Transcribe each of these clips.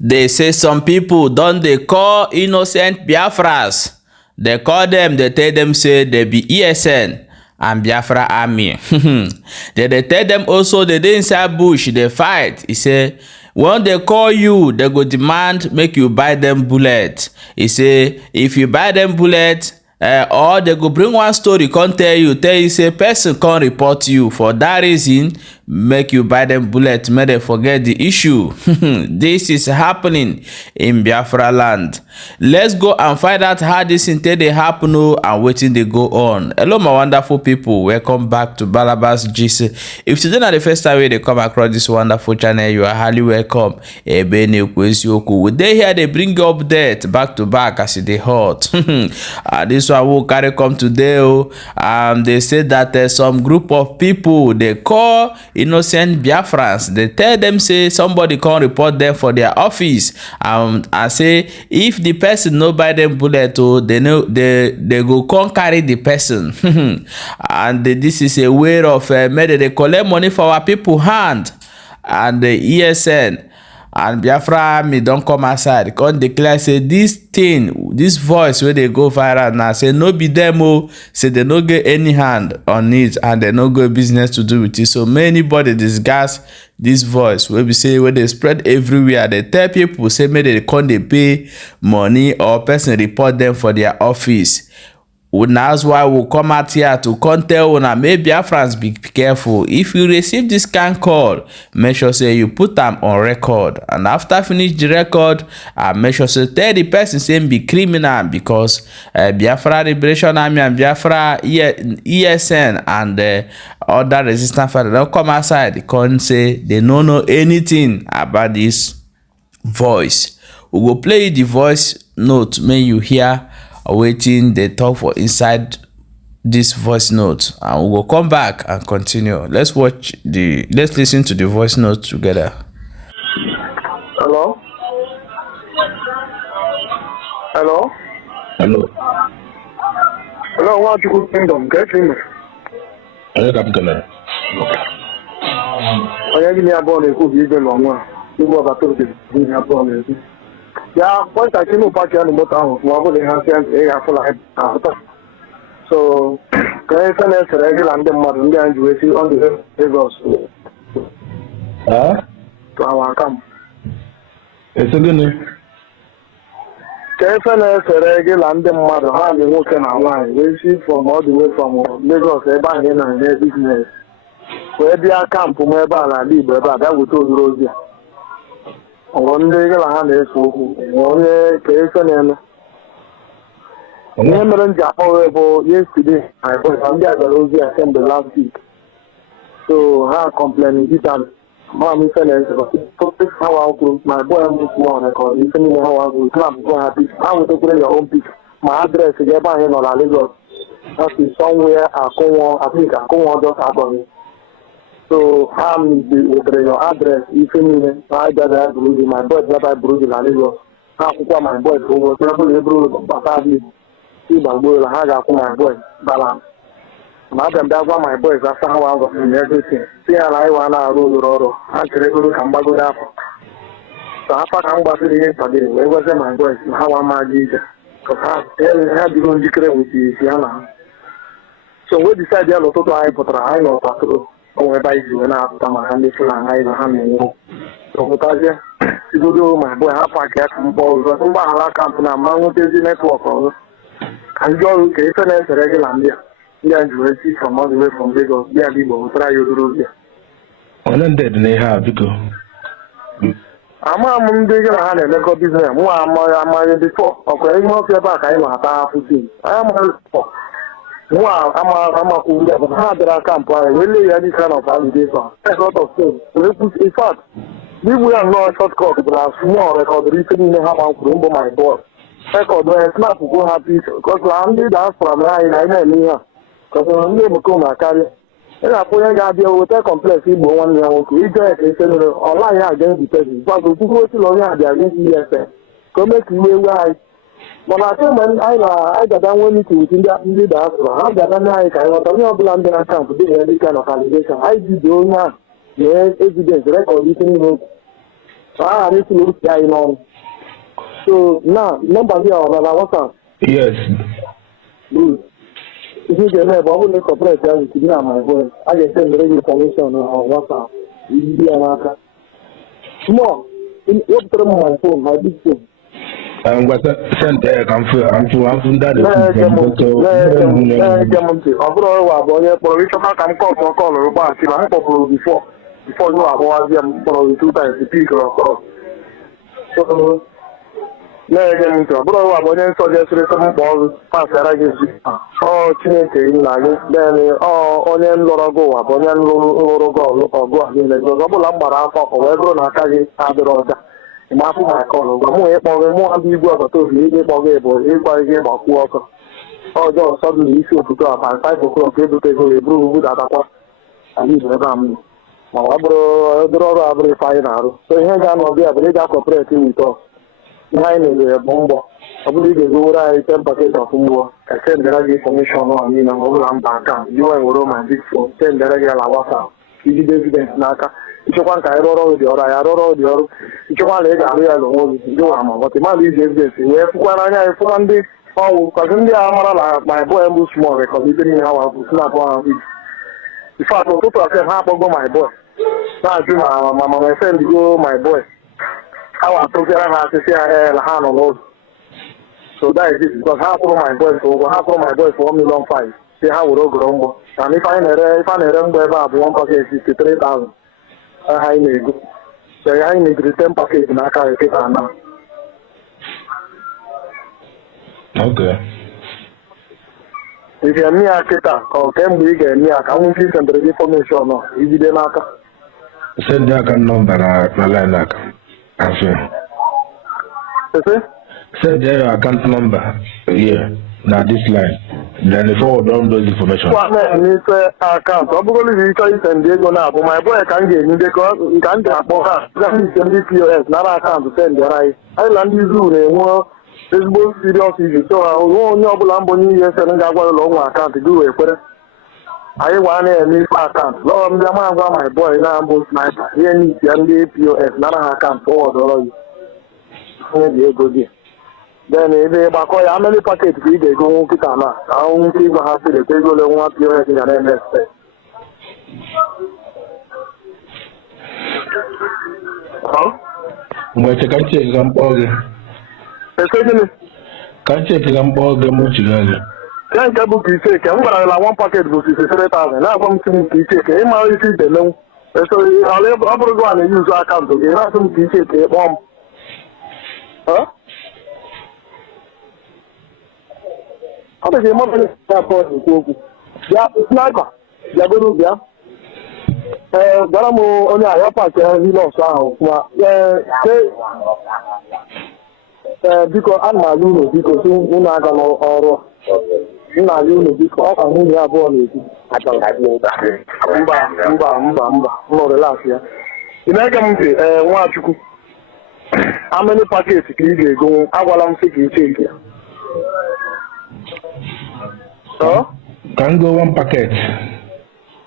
They say some people don't they call innocent Biafras. They call them, they tell them say they be ESN and Biafra army. They tell them also they dey inside bush, they fight. He say, when they call you, they go demand make you buy them bullet. He say, if you buy them bullet, or they go bring one story, come tell you say person can't report you. For that reason, make you buy them bullet, make they forget the issue. This is happening in Biafra land. Let's go and find out how this thing they happen and waiting they go on. Hello my wonderful people, welcome back to Balabas GC. If today not the first time they come across this wonderful channel, you are highly welcome. Ɓéén we dey here, they bring you update back to back as they hot. This one will carry come today. They say that some group of people they call innocent Biafrans. They tell them say somebody can't report them for their office. And say if the person no buy them bullet, they know they go come carry the person. And this is a way of maybe they collect money for our people hand. And the ESN and Biafra me don't come outside, come declare say this thing, this voice where they go viral now, say no be them, say they no get any hand on it and they no go business to do with it. So many body discuss this voice where we say when they spread everywhere, they tell people say maybe they can't they pay money or person report them for their office. That's why we'll come out here to come tell una maybe Biafrans be careful. If you receive this kind of call, make sure say you put them on record, and after finish the record, make sure say tell the person say be criminal, because Biafra Liberation Army and Biafra ESN and other resistance fighters don't come outside. They can't say they don't know anything about this voice. We will play the voice note, may you hear waiting they talk for inside this voice note, and we will come back and continue. Let's listen to the voice note together. Hello. Wátćh Kingdom, get me. I got gonna. I give me a bone, could be the long one. You go back to the bone. Yeah, once I came back here in the motor, they have full. So, can I send us a regular and the mother and you see on the Lagos to our camp? It's a good name. Can I send us a regular and the mother and the working online? We see from all the way from Lagos, Ɓéén and their business. Where they are camp, where Livé, that would tell Rosia. One day, I have a one case and yesterday, I was under the Rosie assembly last week. So, I complained with that. Mommy said, how I could my boy moved on record. If any how I would come, go happy. I would open your own pick. My address is Ɓéén or Lagos. That is somewhere I go on just happening. So, I'm with your address. If you I got that Bruce, my boy, that I Bruce in Lagos. I put my boy over, probably see my boy, I got my boy, balance. Madam, that's why my boys after how I got everything. See, I want to roll. I can go come back with that. So, after I come back to the yesterday, where was my boys? How am I Jesus? Because I had to go declare with you, Siana. So, we decided to I put a high or patrol. Whereby you and after my hand is long, I have so what I say, you do my boy, half I get some balls, but I can't put a man with the network. And go to a regular year. Yeah, you will see from all the way from Lagos, yeah, people try you to do here. I'm dead and they have to go. I'm big and a local business. I'm before. Okay, you know, if you're back, I have half a thing. I'm a cool, but hard that I can't buy really any kind of validation. That's a lot of things. In fact, we are not shortcut, but I'm small record recently have a room for my boy. Record where it's not to go happy because I'm the dance from line. I know because I'm able to come and carry. And I put a idea with a complex people 1 year old. We get a online against the person. But we go to Loya, they are against ESN. Come make you right. But I think when I got that one meeting within that diaspora, I got an eye, I was not blending account to do any kind of allegation. I did the owner, yes, evidence, record, listening. I need to look guy on. So now number here on WhatsApp. Yes. Good. If you get a bubble to press to be on my voice, I can send the information on WhatsApp. You be an small. What from my phone, my big phone. What sent there come for I'm from that. Before you are going for 2 times the peak or so. Then, bro, I'm going to suggest some balls pass oh, Chineke, then, oh, onion logo, onion logo, or go in the double number or whatever, Nakagi, other. Mafu my call, but more people are to be able to game of worker. Oh, just suddenly issue to talk at 5 o'clock, able to take a brew with that. And he's a ram. My brother, every fine arrow. So he has not be a very cooperative with us. 9 is a bomber. I believe they go right 10 packets of more. I send the regular information on me and over and back. You and Roman big phone, send the regular WhatsApp. You did evidence, Naka. If you want to roll the other, I roll the other. If you want to get a real do but the man is evidence. We have one day. Oh, because in the Amara, my boy was small because he didn't know how to snap one of it. In fact, I said, half of my boy. Now, my friend, go, my boy. I was talking about to say I had a load. So that is it, because half of my boys, so half of my boys for 1 million 5. They have a road. And if I had a about 1 package, 63,000. I need to. So I need to 10 package in a car. Okay. If you're near Kita, or can we get near, I won't see some information. Is it the Send that number, Malak. Send their account number here. Now this line. Then if all down those information. What needs account? I'm going to try and go now. But my boy can't get in because you can't get a box. That is the POS, not account to send the right. I land you do this both serious issue. So I won't know Lamboni yes and I got a long account to do it. I want a new account. Lord, I'm my boy now. I'm both sniper. Here needs the POS, not an account forward. Then they back how many packets we they go to Tana. I won't see the house they go to one POS in an MS. Huh? But you can check some order. Can't check some order much. Can't get book you take. I'm going to 1 packet book is 3,000. Now I'm going to take it. I see the loan. So I'll go and use account again. I'm going to take it. Huh? How does your mother support? Yeah, sniper. Yeah, go to Garamo only I pass he lost because I'm not doing because you're not going or you're not doing because I'm only a boy. I don't have no relax here. You know, Wátćh. How many packets can you go? I will take it. Huh? Can go 1 packet.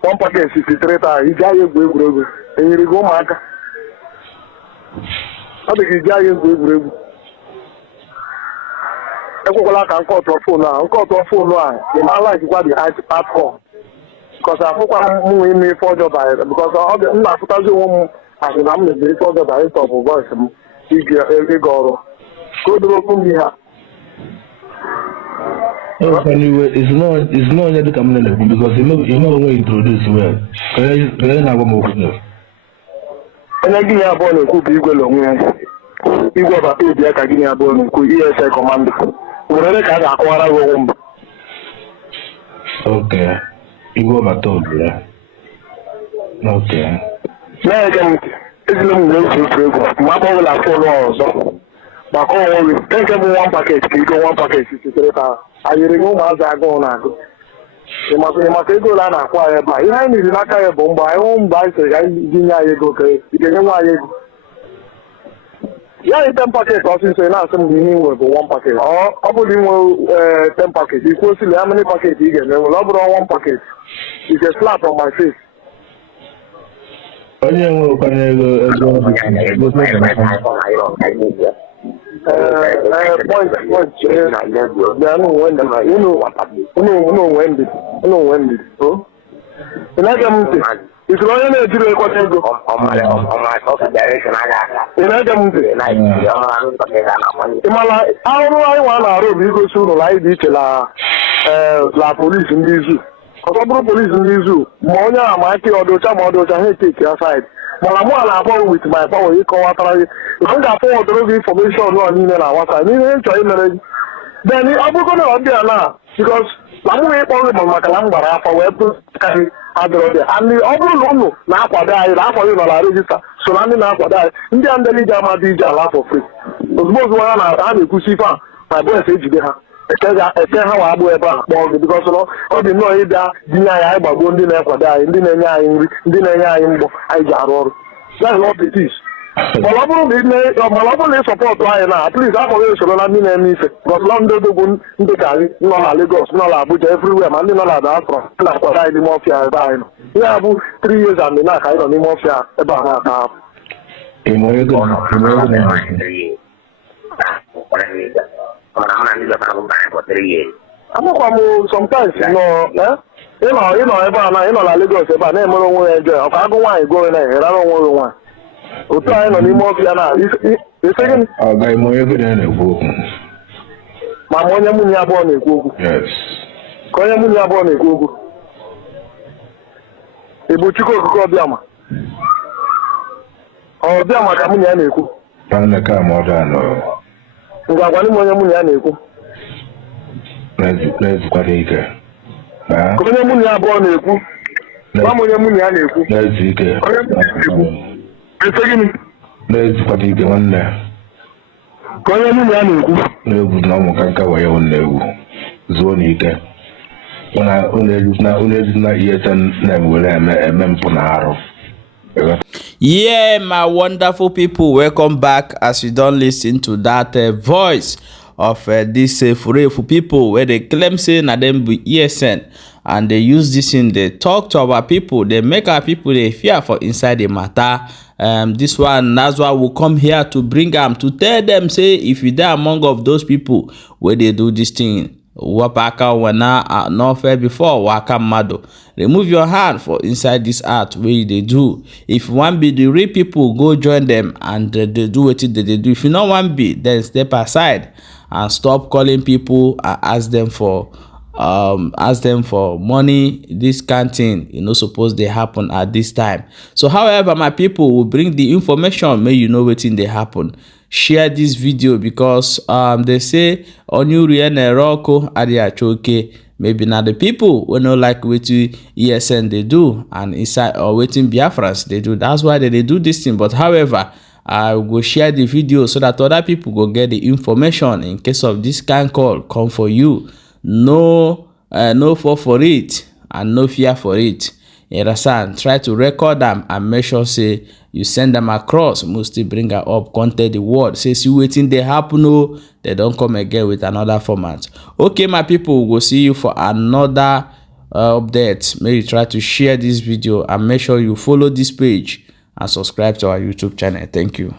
1 packet 63,000. You got your good and you go mark. I think you got your good. I can call to a phone now. Call to a phone line. You might like what the iPad call. Because I hope I'm moving me for the buyer. Because all the woman as an amnesty for the buyer of a voice. You go. Good looking here. Anyway, it's not yet coming because you know when you introduce well. Can I have more business? And I give you a bonus who be go long. You go back to the Academy bonus who ESA commander. Whatever can acquire a room. Okay. You go back to it. Okay. Now again, it's not going to my boy will have 4 hours. But always, take 1 packet, you go 1 packet, 63,000. I remove my go now. You must go and acquire by. I need to not a bomb. I won't buy say I didn't go. You can why you. Yeah, 10 packets. I say now some meaning with 1 packet. Or I put in 10 packets. You can see how many packets you get. They will have 1 packet. It's a slap on my face. It's not only a good question. How do I want to go to la police in this zoo? Police in this zoo. Monia, Mikey, or Docha, take your side. Malamu with my power, you call after you. Long after the information on email, what I need to then I'm going to be now because I'm going to be Makalamba for web and the other no, now for that, for you, register. So I'm not for that. Indian Delija Madija for free. Most one I Kusifa, my boy said you have. I tell how I will ever because all the noise that deny about going there for that, and then I jar. That's what it is. Malabo support why now. At least I'm always so I mean anything. Because London do the carry, no Lagos, no Abuja everywhere, man, no that from the mafia. Yeah, about 3 years and the night I don't know mafia about that. Sometimes, Lagos, but I don't want to go in there. I don't want to. Otu anyị nọ n'ime ọfịa na ise gịnị? Ọ gaghị m onye gụrụ ya na-ekwu okwu. Ma ma onye nwunye abụọ na-ekwu okwu. Yes. Ka onye nwunye abụọ na-ekwu okwu. Ị bụ Chukwu okike Ọbịama? Ọbịama ka nwunye ya na-ekwu. Nwanne ka ma ọ daa nọ. Ngwa gwa onye nwunye ya na-ekwu. Na-ezukwara ike. Ka onye nwunye abụọ na-ekwu. Gwa m onye nwunye ya na-ekwu. Na-ezu ike. Onye nwunye na-ekwu. Na-ezukwata ike nwanne ka onye nwunye ya na-ekwu na-egwu na ụmụ ka nka wanye na-egwu zuo n'ike unu ejizina ihe na-ewere eme mpụ na arụ. Yeah, my wonderful people, welcome back as you don't listen to that voice of this Furefu people where they claim say na them be ESN and they use this in they talk to our people, they make our people they fear for inside the matter. This one, that's why we come here to bring them to tell them say if you die among of those people where they do this thing, wapaka wana not fair before waka mado. Remove your hand for inside this art where they do. If you want be the real people, go join them and they do what they do. If you not want be, then step aside and stop calling people and ask them for money. This kind of thing, you know, suppose they happen at this time. So however, my people will bring the information, may you know what thing they happen. Share this video because they say Onyuri and Rocco Adiachoke, maybe not the people who know like what ESN they do and inside or waiting Biafras they do. That's why they do this thing. But however, I will share the video so that other people go get the information in case of this kind call come for you. No fall for it and no fear for it. You understand? Try to record them and make sure say you send them across. Mostly bring her up, contact the word. Say you waiting they happen, no, they don't come again with another format. Okay, my people, we'll see you for another update. Maybe try to share this video and make sure you follow this page and subscribe to our YouTube channel. Thank you.